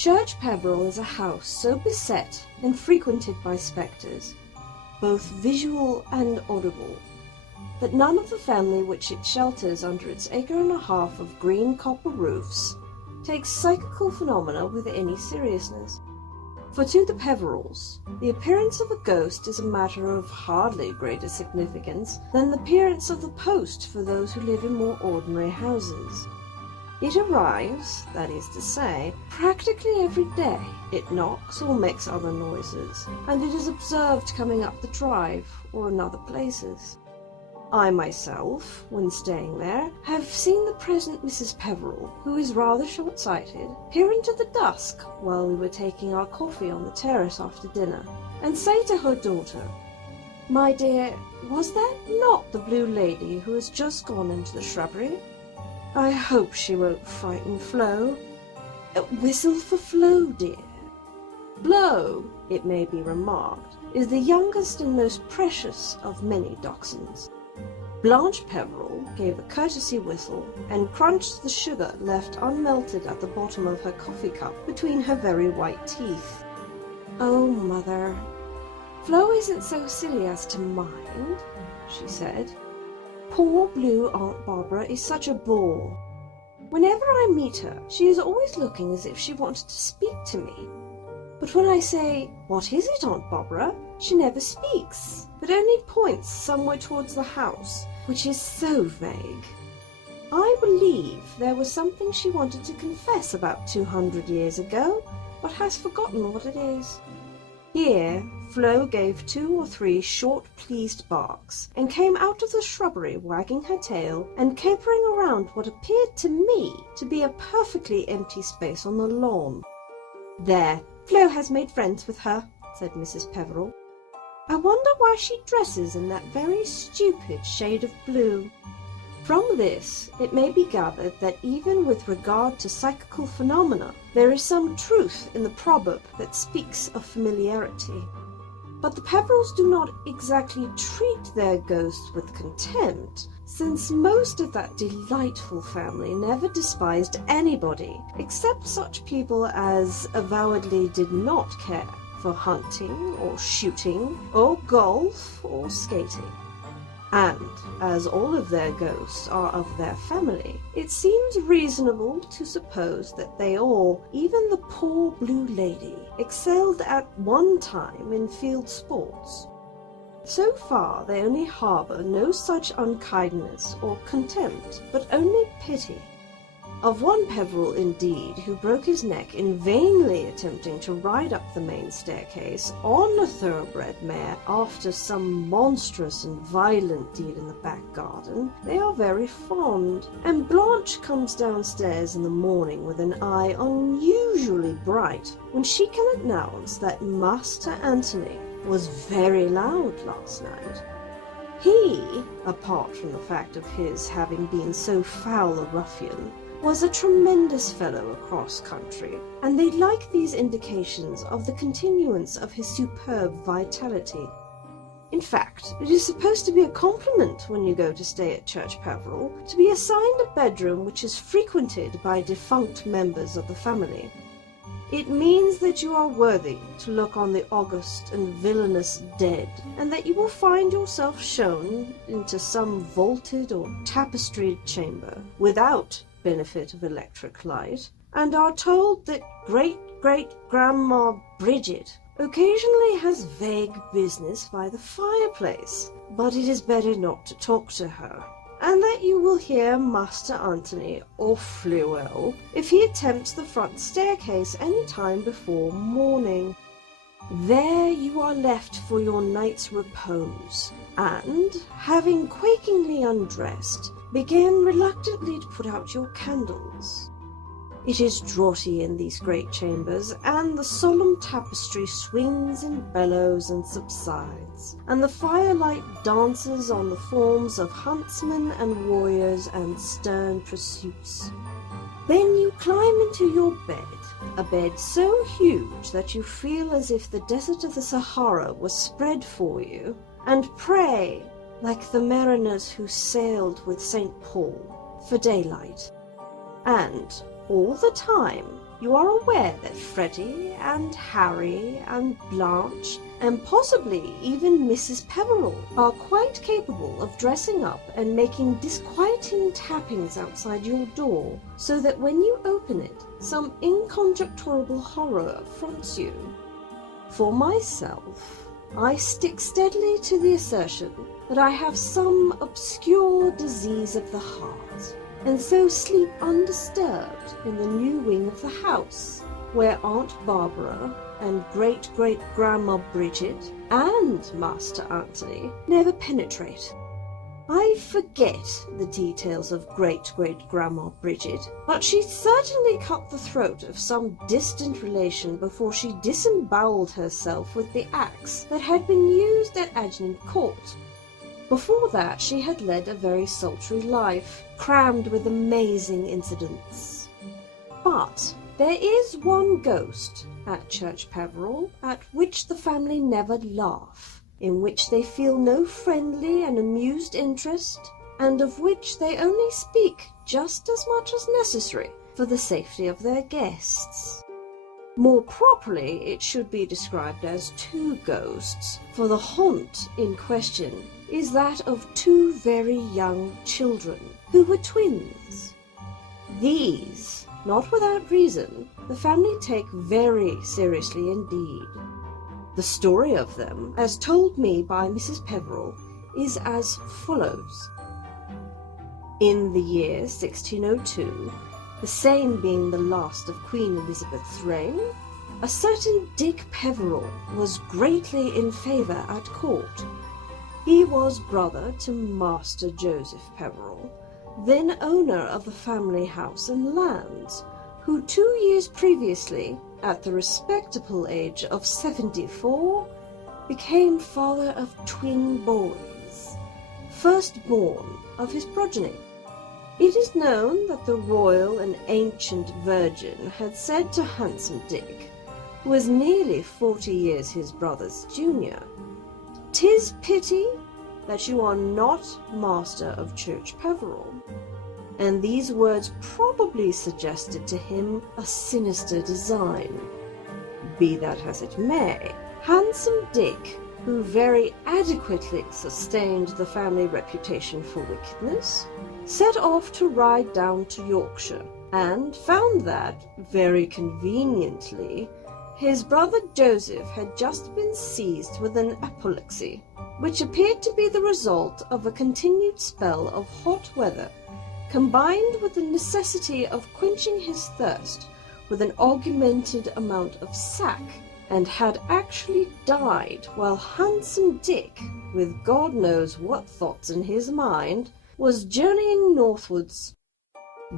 Church Peveril is a house so beset and frequented by spectres, both visual and audible, that none of the family which it shelters under its acre and a half of green copper roofs takes psychical phenomena with any seriousness. For to the Peverils, the appearance of a ghost is a matter of hardly greater significance than the appearance of the post for those who live in more ordinary houses. It arrives, that is to say, practically every day. It knocks or makes other noises, and it is observed coming up the drive or in other places. I myself, when staying there, have seen the present Mrs. Peveril, who is rather short-sighted, peer into the dusk while we were taking our coffee on the terrace after dinner, and say to her daughter, "My dear, was that not the blue lady who has just gone into the shrubbery? I hope she won't frighten Flo. Whistle for Flo, dear." Flo, it may be remarked, is the youngest and most precious of many dachshunds. Blanche Peveril gave a courtesy whistle and crunched the sugar left unmelted at the bottom of her coffee cup between her very white teeth. "Oh, Mother, Flo isn't so silly as to mind," she said. "Poor blue Aunt Barbara is such a bore. Whenever I meet her, she is always looking as if she wanted to speak to me. But when I say, 'What is it, Aunt Barbara?' she never speaks, but only points somewhere towards the house, which is so vague. I believe there was something she wanted to confess about 200 years ago, but has forgotten what it is." Here Flo gave 2 or 3 short, pleased barks, and came out of the shrubbery wagging her tail and capering around what appeared to me to be a perfectly empty space on the lawn. "There, Flo has made friends with her," said Mrs. Peveril. "I wonder why she dresses in that very stupid shade of blue." From this, it may be gathered that even with regard to psychical phenomena, there is some truth in the proverb that speaks of familiarity. But the Peverils do not exactly treat their ghosts with contempt, since most of that delightful family never despised anybody, except such people as avowedly did not care for hunting or shooting or golf or skating. And as all of their ghosts are of their family, it seems reasonable to suppose that they all, even the poor blue lady, excelled at one time in field sports. So far they only harbour no such unkindness or contempt, but only pity. Of one Peveril, indeed, who broke his neck in vainly attempting to ride up the main staircase on a thoroughbred mare after some monstrous and violent deed in the back garden, they are very fond, and Blanche comes downstairs in the morning with an eye unusually bright when she can announce that Master Anthony was very loud last night. He, apart from the fact of his having been so foul a ruffian, was a tremendous fellow across country, and they like these indications of the continuance of his superb vitality. In fact, it is supposed to be a compliment when you go to stay at Church Peveril to be assigned a bedroom which is frequented by defunct members of the family. It means that you are worthy to look on the august and villainous dead, and that you will find yourself shown into some vaulted or tapestried chamber without benefit of electric light, and are told that great-great-grandma Bridget occasionally has vague business by the fireplace, but it is better not to talk to her, and that you will hear Master Anthony awfully well if he attempts the front staircase any time before morning. There you are left for your night's repose, and, having quakingly undressed, begin reluctantly to put out your candles. It is draughty in these great chambers, and the solemn tapestry swings and bellows and subsides, and the firelight dances on the forms of huntsmen and warriors and stern pursuits. Then you climb into your bed, a bed so huge that you feel as if the desert of the Sahara was spread for you, and pray, like the mariners who sailed with St. Paul, for daylight. And all the time you are aware that Freddie and Harry and Blanche and possibly even Mrs. Peveril are quite capable of dressing up and making disquieting tappings outside your door, so that when you open it, some inconjecturable horror affronts you. For myself, I stick steadily to the assertion that I have some obscure disease of the heart, and so sleep undisturbed in the new wing of the house, where Aunt Barbara and great-great-grandma Bridget and Master Anthony never penetrate. I forget the details of great-great-grandma Bridget, but she certainly cut the throat of some distant relation before she disemboweled herself with the axe that had been used at Agenham Court. Before that she had led a very sultry life, crammed with amazing incidents. But there is one ghost at Church Peveril at which the family never laugh, in which they feel no friendly and amused interest, and of which they only speak just as much as necessary for the safety of their guests. More properly, it should be described as two ghosts, for the haunt in question is that of two very young children, who were twins. These, not without reason, the family take very seriously indeed. The story of them, as told me by Mrs. Peveril, is as follows. In the year 1602, the same being the last of Queen Elizabeth's reign, a certain Dick Peveril was greatly in favour at court. He was brother to Master Joseph Peveril, then owner of the family house and lands, who 2 years previously, at the respectable age of 74, became father of twin boys, firstborn of his progeny. It is known that the royal and ancient virgin had said to handsome Dick, who was nearly 40 years his brother's junior, "'Tis pity that you are not master of Church Peveril," and these words probably suggested to him a sinister design. Be that as it may, handsome Dick, who very adequately sustained the family reputation for wickedness, set off to ride down to Yorkshire, and found that, very conveniently, his brother Joseph had just been seized with an apoplexy, which appeared to be the result of a continued spell of hot weather, combined with the necessity of quenching his thirst with an augmented amount of sack, and had actually died while handsome Dick, with God knows what thoughts in his mind, was journeying northwards.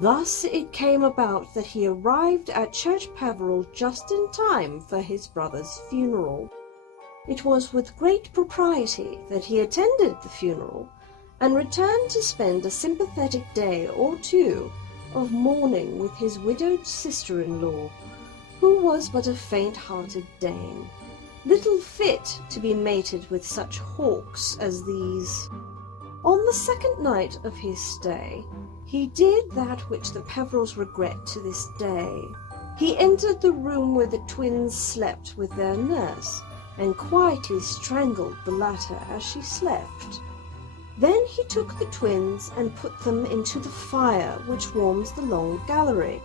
Thus it came about that he arrived at Church Peveril just in time for his brother's funeral. It was with great propriety that he attended the funeral, and returned to spend a sympathetic day or two of mourning with his widowed sister-in-law, who was but a faint-hearted dame, little fit to be mated with such hawks as these. On the second night of his stay, he did that which the Peverils regret to this day. He entered the room where the twins slept with their nurse, and quietly strangled the latter as she slept. Then he took the twins and put them into the fire which warms the long gallery.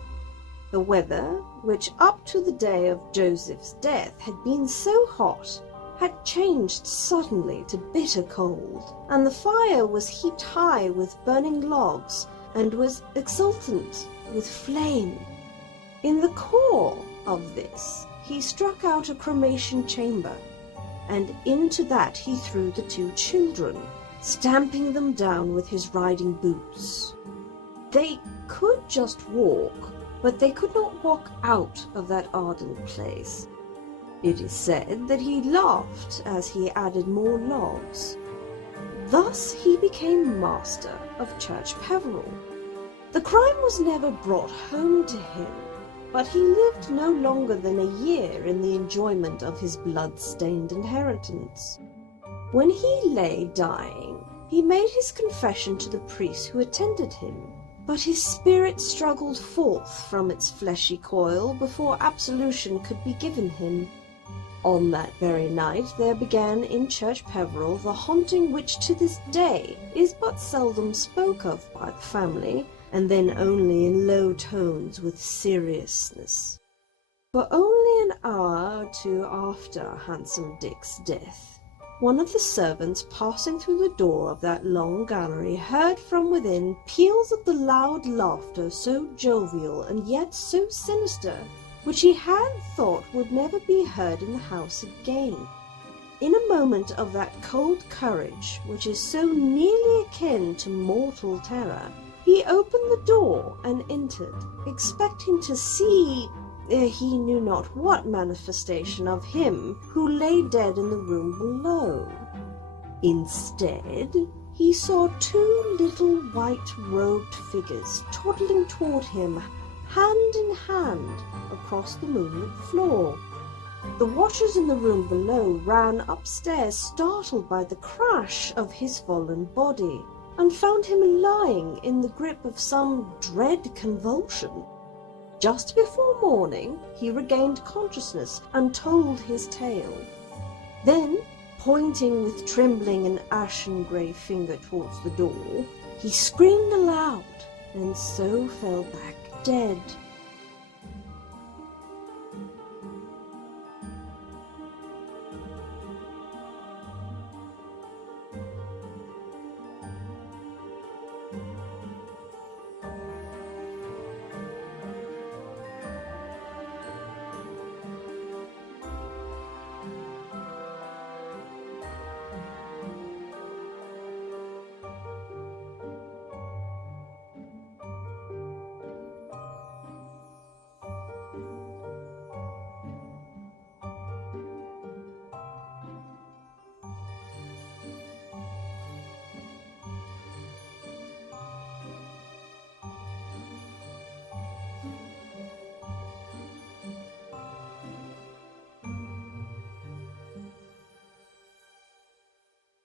The weather, which up to the day of Joseph's death had been so hot, had changed suddenly to bitter cold, and the fire was heaped high with burning logs, and was exultant with flame. In the core of this he struck out a cremation chamber, and into that he threw the two children, stamping them down with his riding boots. They could just walk, but they could not walk out of that ardent place. It is said that he laughed as he added more logs. Thus he became master of Church Peveril. The crime was never brought home to him, but he lived no longer than a year in the enjoyment of his blood-stained inheritance. When he lay dying, he made his confession to the priest who attended him, but his spirit struggled forth from its fleshy coil before absolution could be given him. On that very night there began in Church Peveril the haunting which to this day is but seldom spoke of by the family, and then only in low tones with seriousness. For only an hour or two after handsome Dick's death, one of the servants passing through the door of that long gallery heard from within peals of the loud laughter so jovial and yet so sinister, which he had thought would never be heard in the house again. In a moment of that cold courage which is so nearly akin to mortal terror, he opened the door and entered, expecting to see he knew not what manifestation of him who lay dead in the room below. Instead, he saw two little white-robed figures toddling toward him, hand in hand, across the moonlit floor. The watchers in the room below ran upstairs, startled by the crash of his fallen body, and found him lying in the grip of some dread convulsion. Just before morning he regained consciousness and told his tale. Then, pointing with trembling and ashen-grey finger towards the door, he screamed aloud, and so fell back dead.